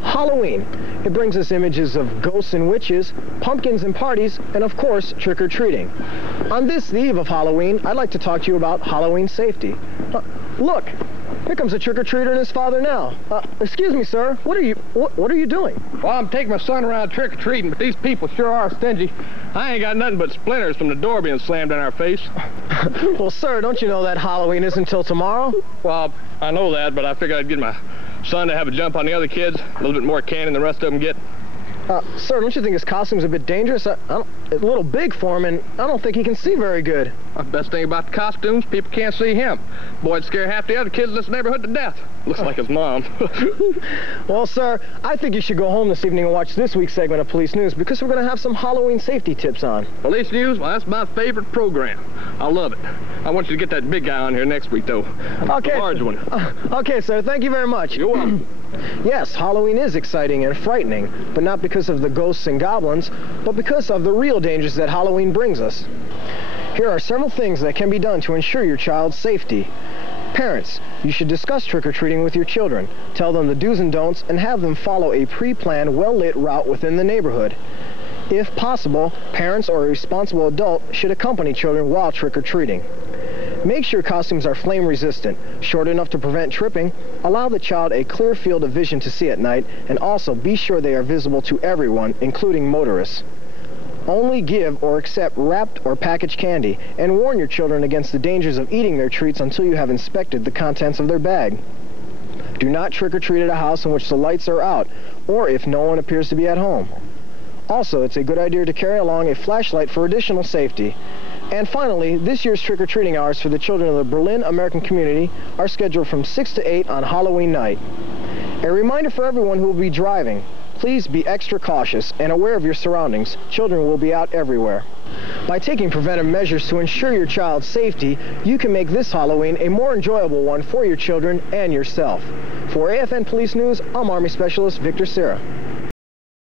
Halloween. It brings us images of ghosts and witches, pumpkins and parties, and of course, trick-or-treating. On this, the eve of Halloween, I'd like to talk to you about Halloween safety. Look, here comes a trick-or-treater and his father now. Excuse me, sir, what are you doing? Well, I'm taking my son around trick-or-treating, but these people sure are stingy. I ain't got nothing but splinters from the door being slammed in our face. Well, sir, don't you know that Halloween isn't until tomorrow? Well, I know that, but I figured I'd get my son to have a jump on the other kids, a little bit more candy than the rest of them get. Sir, don't you think his costume's a bit dangerous? It's a little big for him, and I don't think he can see very good. The best thing about the costumes, people can't see him. Boy, it'd scare half the other kids in this neighborhood to death. Looks like his mom. Well, sir, I think you should go home this evening and watch this week's segment of Police News, because we're going to have some Halloween safety tips on. Police News? Well, that's my favorite program. I love it. I want you to get that big guy on here next week, though. Okay. The large one. Okay, sir, thank you very much. You're welcome. Yes, Halloween is exciting and frightening, but not because of the ghosts and goblins, but because of the real dangers that Halloween brings us. Here are several things that can be done to ensure your child's safety. Parents, you should discuss trick-or-treating with your children. Tell them the do's and don'ts and have them follow a pre-planned, well-lit route within the neighborhood. If possible, parents or a responsible adult should accompany children while trick-or-treating. Make sure costumes are flame-resistant, short enough to prevent tripping, allow the child a clear field of vision to see at night, and also be sure they are visible to everyone, including motorists. Only give or accept wrapped or packaged candy, and warn your children against the dangers of eating their treats until you have inspected the contents of their bag. Do not trick-or-treat at a house in which the lights are out, or if no one appears to be at home. Also, it's a good idea to carry along a flashlight for additional safety. And finally, this year's trick-or-treating hours for the children of the Berlin American community are scheduled from 6 to 8 on Halloween night. A reminder for everyone who will be driving, please be extra cautious and aware of your surroundings. Children will be out everywhere. By taking preventive measures to ensure your child's safety, you can make this Halloween a more enjoyable one for your children and yourself. For AFN Police News, I'm Army Specialist Victor Cera.